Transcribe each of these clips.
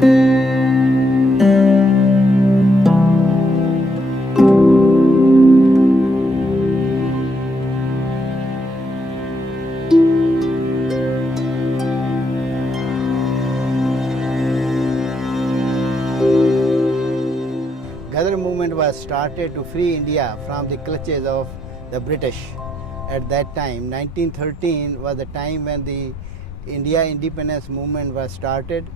Gadhri movement was started to free India from the clutches of the British. At that time, 1913 was the time when the India independence movement was started,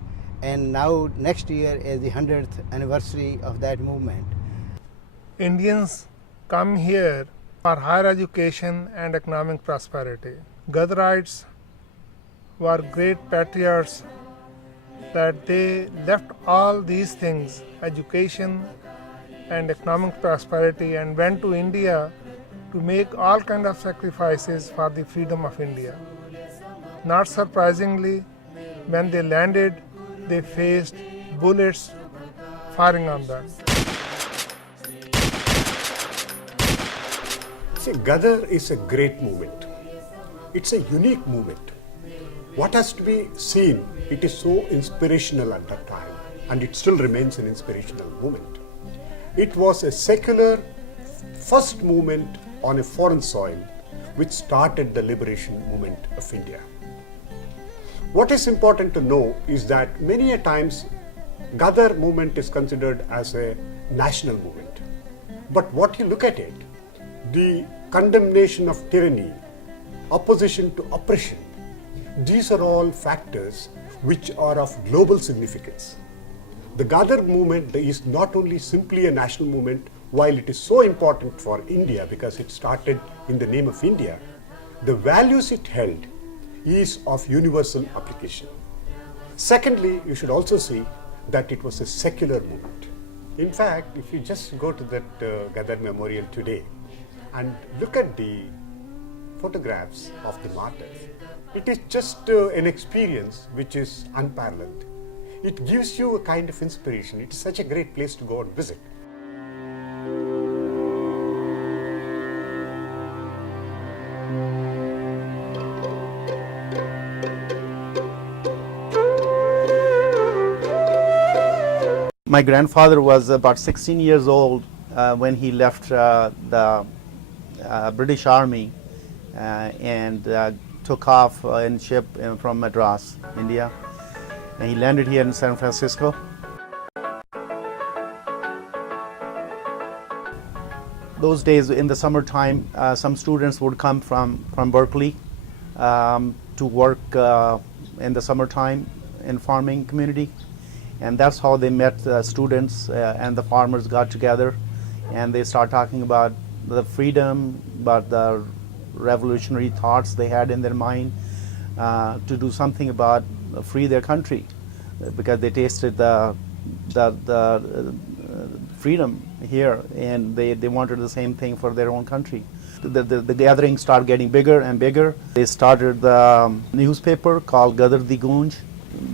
and now next year is the 100th anniversary of that movement. Indians come here for higher education and economic prosperity. Gadhrites were great patriots that they left all these things, education and economic prosperity, and went to India to make all kinds of sacrifices for the freedom of India. Not surprisingly, when they landed, they faced bullets firing on them. See, Gadhri is a great movement. It's a unique movement. What has to be seen, it is so inspirational at that time, and it still remains an inspirational movement. It was a secular first movement on a foreign soil which started the liberation movement of India. What is important to know is that many a times Gadhri movement is considered as a national movement. But what you look at it, the condemnation of tyranny, opposition to oppression, these are all factors which are of global significance. The Gadhri movement is not only simply a national movement, while it is so important for India because it started in the name of India, the values it held is of universal application. Secondly, you should also see that it was a secular movement. In fact, if you just go to that Gadhri memorial today and look at the photographs of the martyrs, it is just an experience which is unparalleled. It gives you a kind of inspiration. It is such a great place to go and visit. My grandfather was about 16 years old when he left the British Army and took off in ship from Madras, India. And he landed here in San Francisco. Those days in the summertime, some students would come from Berkeley to work in the summertime in farming community. And that's how they met the students and the farmers got together, and they start talking about the freedom, about the revolutionary thoughts they had in their mind to do something about free their country, because they tasted the freedom here, and they wanted the same thing for their own country. The gatherings started getting bigger and bigger. They started the newspaper called Gadhri Gunj.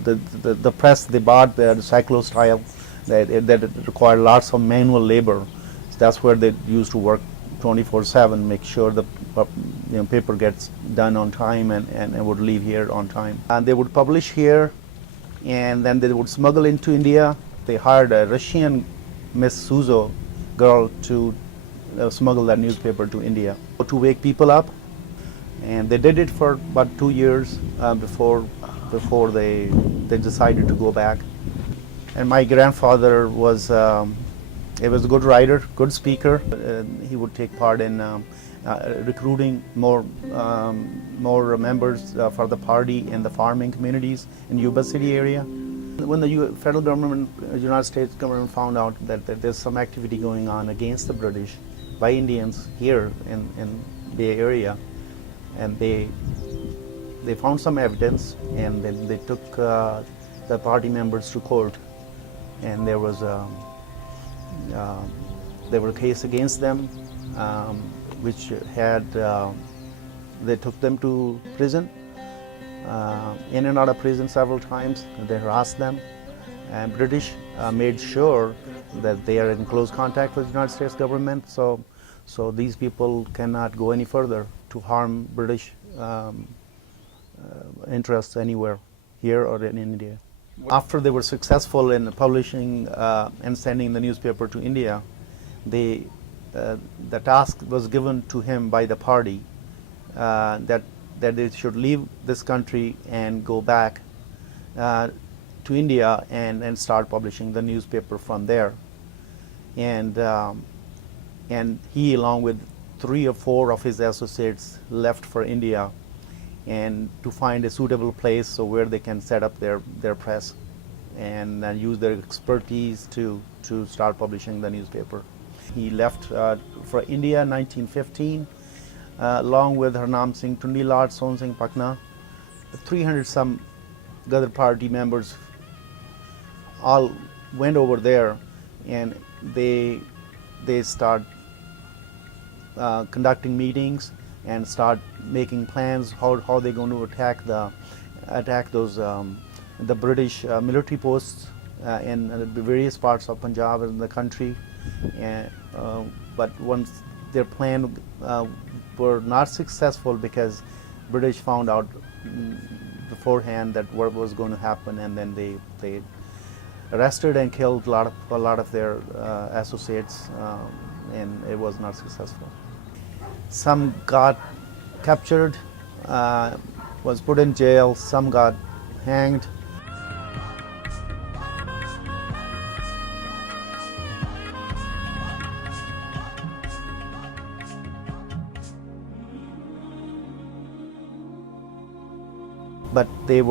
The press they bought, the cyclo-style, that required lots of manual labor. So that's where they used to work 24/7, make sure the paper gets done on time and would leave here on time. And they would publish here, and then they would smuggle into India. They hired a Russian Miss Suzo girl to smuggle that newspaper to India to wake people up. And they did it for about 2 years before they decided to go back. And my grandfather was he was a good writer, good speaker. He would take part in recruiting more members for the party in the farming communities in Yuba City area. When the federal government, United States government, found out that there's some activity going on against the British by Indians here in Bay Area, and they found some evidence, and then they took the party members to court, and there was a case against them, which had they took them to prison, in and out of prison several times. They harassed them, and British made sure that they are in close contact with the United States government, so these people cannot go any further to harm British interests anywhere, here or in India. After they were successful in publishing and sending the newspaper to India, the task was given to him by the party that they should leave this country and go back to India and start publishing the newspaper from there. And he, along with 3 or 4 of his associates, left for India and to find a suitable place so where they can set up their press and use their expertise to start publishing the newspaper. He left for India in 1915 along with Harnam Singh Tundilat, Son Singh Pakna, 300 some Gadhri party members all went over there, and they start conducting meetings and start making plans how they're going to attack those the British military posts in various parts of Punjab and the country. And but once their plan were not successful because British found out beforehand that what was going to happen, and then they arrested and killed a lot of their associates, and it was not successful. Some got captured, was put in jail, some got hanged. But they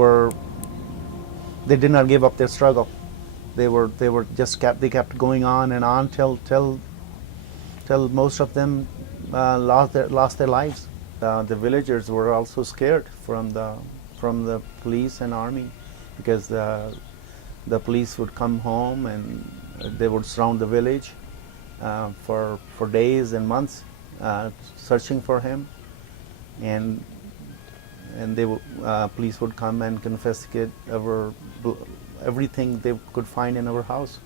did not give up their struggle. They kept going on and on till most of them lost their lives. The villagers were also scared from the police and army, because the police would come home and they would surround the village for days and months, searching for him, and police would come and confiscate everything they could find in our house.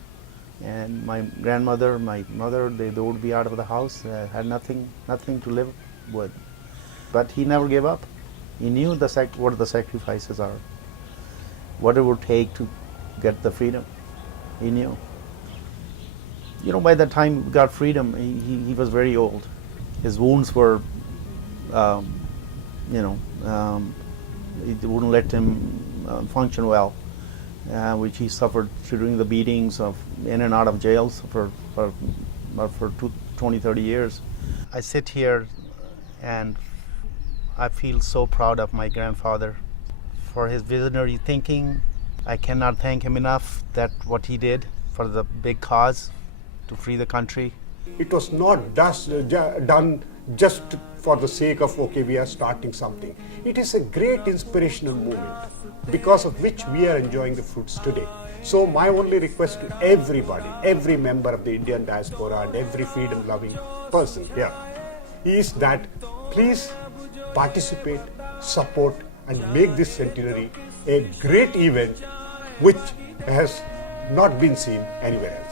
And my grandmother, my mother, they would be out of the house, had nothing to live with. But he never gave up. He knew what the sacrifices are, what it would take to get the freedom. He knew. By the time we got freedom, he was very old. His wounds were, it wouldn't let him function well, which he suffered during the beatings in and out of jails for 20-30 years. I sit here and I feel so proud of my grandfather for his visionary thinking. I cannot thank him enough that what he did for the big cause to free the country. It was not done just for the sake of, okay, we are starting something. It is a great inspirational movement because of which we are enjoying the fruits today. So my only request to everybody, every member of the Indian diaspora and every freedom-loving person here is that please participate, support and make this centenary a great event which has not been seen anywhere else.